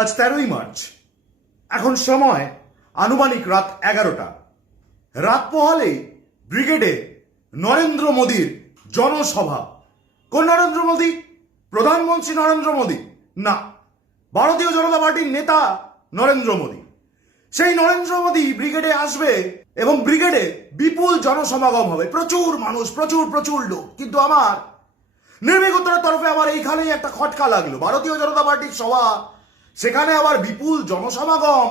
আজ 13ই মার্চ। এখন সময় আনুমানিক রাত 11টা। রাত পোহালেই ব্রিগেডে নরেন্দ্র মোদীর জনসভা। কোন নরেন্দ্র মোদী? প্রধানমন্ত্রী নরেন্দ্র মোদী না, ভারতীয় জনতা পার্টির নেতা নরেন্দ্র মোদী। সেই নরেন্দ্র মোদী ব্রিগেডে আসবে এবং ব্রিগেডে বিপুল জনসমাগম হবে, প্রচুর মানুষ, প্রচুর প্রচুর লোক। কিন্তু আমার নির্ভীক উত্তরের তরফে আমার এইখানেই একটা খটকা লাগলো। ভারতীয় জনতা পার্টির সভা, সেখানে আবার বিপুল জনসমাগম,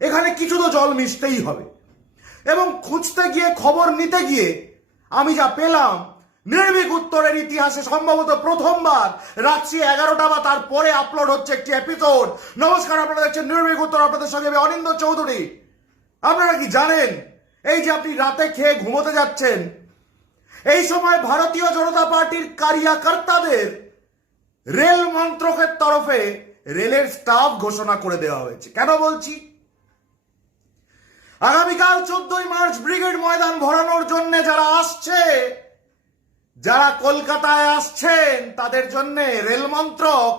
এখানে কিছু তো জল মিশতেই হবে। এবং খুঁজতে গিয়ে, খবর নিতে গিয়ে আমি যা পেলাম, নির্ভীক উত্তরের ইতিহাসে সম্ভবত প্রথমবার রাত্রি 11টা বা তারপরে আপলোড হচ্ছে একটি এপিসোড। নমস্কার, আপনারা দেখছেন নির্ভীক উত্তর, আপনাদের সঙ্গে আমি অনিন্দ চৌধুরী। আপনারা কি জানেন, এই যে আপনি রাতে খেয়ে ঘুমোতে যাচ্ছেন, এই সময় ভারতীয় জনতা পার্টির কার্যকর্তাদের রেল মন্ত্রকের তরফে রেলের স্টাফ ঘোষণা করে দেওয়া হয়েছে। কেন বলছি? আগামীকাল 14ই মার্চ ব্রিগেড ময়দান ভরানোর জন্য যারা আসছে, যারা কলকাতায় আসছেন, তাদের জন্য রেল মন্ত্রক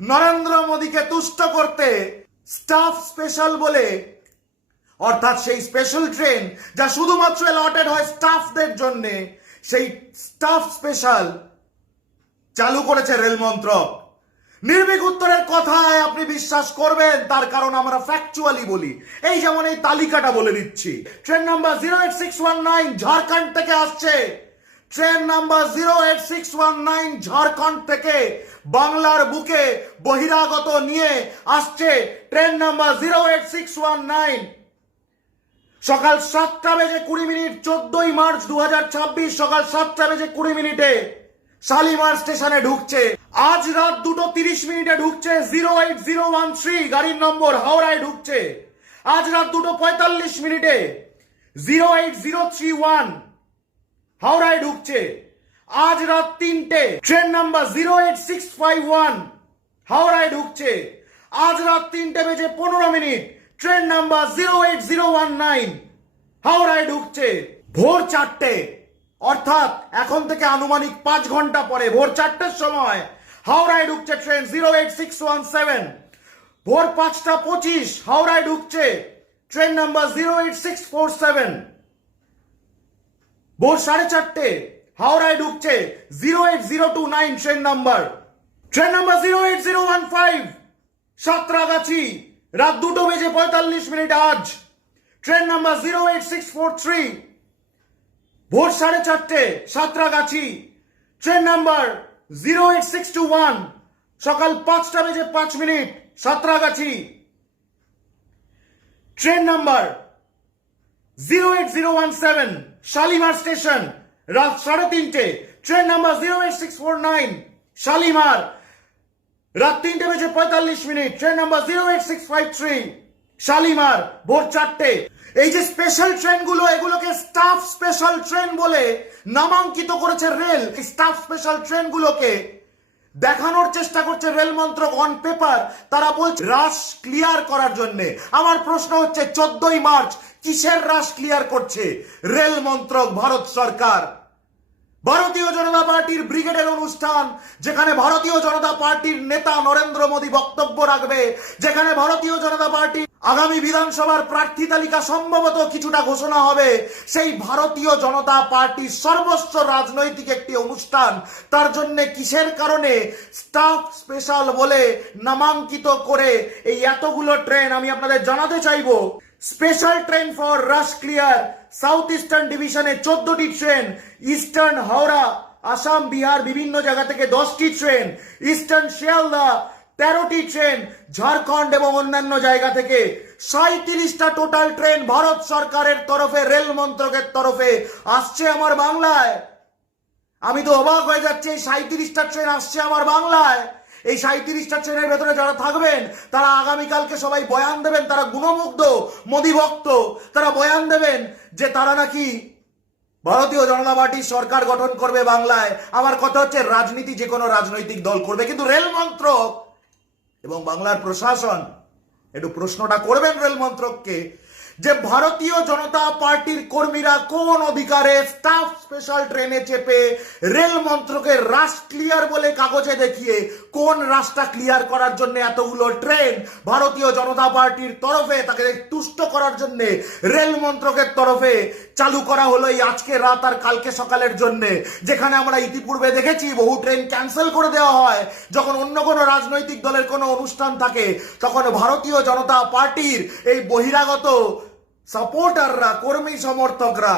নরেন্দ্র মোদীকে তুষ্ট করতে স্টাফ স্পেশাল বলে, অর্থাৎ সেই স্পেশাল ট্রেন যা শুধুমাত্র অ্যালটেড হয় স্টাফদের জন্য, সেই স্টাফ স্পেশাল চালু করেছে রেল মন্ত্রক। নির্ভীক উত্তরের কথায় আপনি বিশ্বাস করবেন, তার কারণ আমরা ফ্যাকচুয়ালি বলি। এই যেমন এই তালিকাটা বলে দিচ্ছি। ট্রেন নাম্বার 08619 ঝাড়খণ্ড থেকে আসছে। ট্রেন নাম্বার 08619 ঝাড়খণ্ড থেকে বাংলার বুকে বহিরাগত নিয়ে আসছে। ট্রেন নাম্বার 08619 সকাল 7:20 14ই মার্চ 2026 সকাল 7:20 শালিমার স্টেশনে ঢুকছে। আজ রাত 2:30 ঢুকছে 08013 গাড়ির নম্বর, হাওড়ায় ঢুকছে। আজ রাত 2:45 08031 হাওড়ায় ঢুকছে। আজ রাত 3টে ট্রেন নাম্বার 08651 হাওড়ায় ঢুকছে। আজ রাত 3:15 ট্রেন নাম্বার 08019 হাওড়ায় ঢুকছে। ভোর 4টে, অর্থাৎ এখন থেকে আনুমানিক 5 ঘন্টা পরে, ভোর 4টের সময় হাওড়ায় ঢুকছে ট্রেন 08617। ভোর 5:25 হাওড়ায় ঢুকছে ট্রেন নাম্বার 08647। ভোর 4:30 হাওড়ায় ঢুকছে 08029 train number. Train number 08015 Santragachi রাত 2:45 আজ। ট্রেন নাম্বার 08643 ভোর 4:30 সাঁতরাগাছি। ট্রেন নাম্বার 08621 সকাল 5:05 Santragachi. Train number 08017 Shalimar station রাত 3:30। ট্রেন নাম্বার 08649 শালিমার রাত 3:45। ট্রেন নাম্বার 08653 শালিমার ভোর 4টে। এই যে স্পেশাল ট্রেনগুলো, এগুলোকে স্টাফ স্পেশাল ট্রেন বলে নামাঙ্কিত করেছে রেল। স্টাফ স্পেশাল ট্রেনগুলোকে দেখানোর চেষ্টা করছে রেল মন্ত্রক অন পেপার। তারা বলছে রাশ ক্লিয়ার করার জন্য। আমার প্রশ্ন হচ্ছে, 14ই মার্চ কিসের রাশ ক্লিয়ার করছে রেল মন্ত্রক, ভারত সরকার? ভারতীয় জনতা পার্টির ব্রিগেডের অনুষ্ঠান, যেখানে ভারতীয় জনতা পার্টির নেতা নরেন্দ্র মোদী বক্তব্য রাখবে, যেখানে ভারতীয় জনতা পার্টি আগামী বিধানসভার প্রার্থী তালিকা সম্ভবত কিছুটা ঘোষণা হবে, সেই ভারতীয় জনতা পার্টির সর্বোচ্চ রাজনৈতিক একটি অনুষ্ঠান, তার জন্য কিসের কারণে স্টাফ স্পেশাল বলে নামাঙ্কিত করে এই এতগুলো ট্রেন? আমি আপনাদের জানাতে চাইবো, special train for rush clear south eastern ডিভিশনে 14টি ট্রেন, ইস্টার্ন হাওড়া, আসাম, বিহার বিভিন্ন জায়গা থেকে 10টি ট্রেন, ইস্টার্ন শিয়ালদা 13টি ট্রেন, ঝাড়খণ্ড এবং অন্যান্য জায়গা থেকে 37টা টোটাল ট্রেন ভারত সরকারের তরফে, রেল মন্ত্রকের তরফে আসছে আমার বাংলায়। আমি তো অবাক হয়ে যাচ্ছি, এই 37টা ট্রেন আসছে আমার বাংলায়। এই 37টা ট্রেনের ভেতরে যারা থাকবেন, তারা আগামীকালকে সবাই বয়ান দেবেন, তারা গুণমুগ্ধ মোদী ভক্ত, তারা বয়ান দেবেন যে তারা নাকি ভারতীয় জনতা পার্টি সরকার গঠন করবে বাংলায়। আমার কথা হচ্ছে, রাজনীতি যে কোনো রাজনৈতিক দল করবে, কিন্তু রেল মন্ত্রক এবং বাংলার প্রশাসন একটু প্রশ্নটা করবেন রেল মন্ত্রককে যে ভারতীয় জনতা পার্টির কর্মীরা কোন অধিকারে স্টাফ স্পেশাল ট্রেনে চেপে রেল মন্ত্রকের রাশ ক্লিয়ার বলে কাগজে দেখিয়ে কোন রাস্তা ক্লিয়ার করার জন্য এতগুলো ট্রেন ভারতীয় জনতা পার্টির তরফে তাকে তুষ্ট করার জন্য রেল মন্ত্রকের তরফে চালু করা হলো এই আজকে রাত আর কালকে সকালের জন্য, যেখানে আমরা ইতিপূর্বে দেখেছি বহু ট্রেন ক্যান্সেল করে দেওয়া হয় যখন অন্য কোনো রাজনৈতিক দলের কোনো অনুষ্ঠান থাকে, তখন ভারতীয় জনতা পার্টির এই বহিরাগত সাপোর্টাররা, কর্মী সমর্থকরা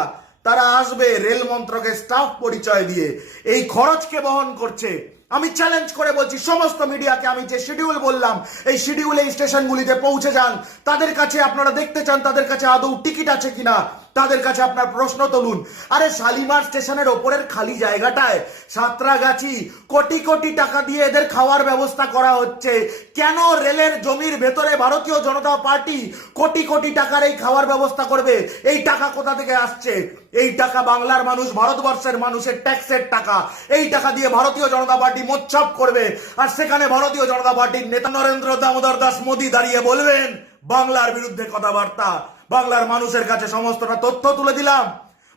তারা আসবে রেল মন্ত্রকের স্টাফ পরিচয় দিয়ে, এই খরচকে বহন করছে। আমি চ্যালেঞ্জ করে বলছি সমস্ত মিডিয়াকে, আমি যে শিডিউল বললাম এই শিডিউলে এই স্টেশনগুলিতে পৌঁছে যান, তাদের কাছে আপনারা দেখতে চান তাদের কাছে আদৌ টিকিট আছে কিনা, তাদের কাছে আপনার প্রশ্ন তুলুন। আরে শালিমার স্টেশনের ওপরের খালি জায়গাটায় সাঁতরাগাছি কোটি কোটি টাকা দিয়ে এদের খাওয়ার ব্যবস্থা করা হচ্ছে, কেন রেলের জমির ভেতরে ভারতীয় জনতা পার্টি কোটি কোটি টাকার এই খাওয়ার ব্যবস্থা করবে? এই টাকা কোথা থেকে আসছে? এই টাকা বাংলার মানুষ, ভারতবর্ষের মানুষের ট্যাক্সের টাকা, এই টাকা দিয়ে ভারতীয় জনতা পার্টি মোচ্ছাপ করবে। আর সেখানে ভারতীয় জনতা পার্টির নেতা নরেন্দ্র দামোদর দাস মোদী দাঁড়িয়ে বলবেন বাংলার বিরুদ্ধে কথাবার্তা। বাংলার মানুষের কাছে সমস্তটা তথ্য তুলে দিলাম,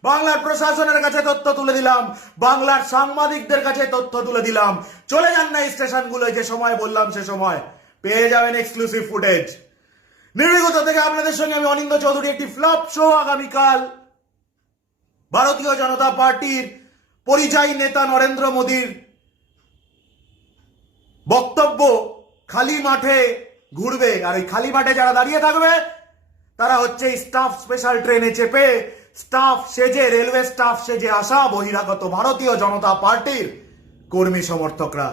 বাংলার প্রশাসনের কাছে তথ্য তুলে দিলাম, বাংলার সাংবাদিকদের কাছে তথ্য তুলে দিলাম। চলে যান না এই স্টেশনগুলো, যে সময় বললাম সে সময় পেয়ে যাবেন এক্সক্লুসিভ ফুটেজ। নির্বিগত থেকে আপনাদের সঙ্গে আমি অনিন্দ চৌধুরী, একটি ফ্লপ শো আগামীকাল ভারতীয় জনতা পার্টির পরিযায়ী নেতা নরেন্দ্র মোদীর বক্তব্য খালি মাঠে ঘুরবে, আর ওই খালি মাঠে যারা দাঁড়িয়ে থাকবে তারা হচ্ছে স্টাফ স্পেশাল ট্রেনে চেপে স্টাফ সেজে, রেলওয়ে স্টাফ সেজে আসা বহিরাগত ভারতীয় জনতা পার্টির কর্মী সমর্থকরা।